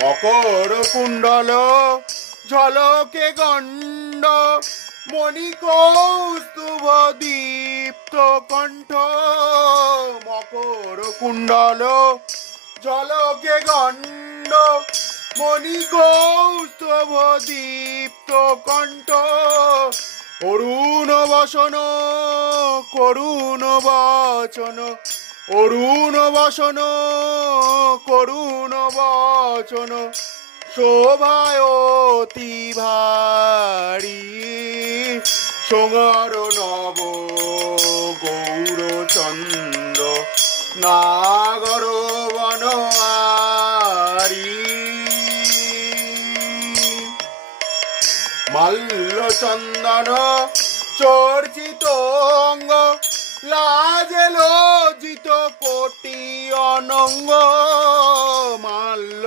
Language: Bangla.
মকর কুণ্ডল ঝলকে গণ্ড মণিকৌস্তুভ দীপ্ত কণ্ঠ। মকর কুণ্ডল ঝলকে গণ্ড মণিকৌস্তুভ দীপ্ত কণ্ঠ। অরুণ বসন করুণ বচন অরুণ বসন করুণ বচন শোভায় অতি ভারী। সোঙর নব গৌরচন্দ্র নাগর বনহারি। মাল্য চন্দন চর্চিত অঙ্গ লাজে লজ্জিত কোটি অনঙ্গ। মাল্য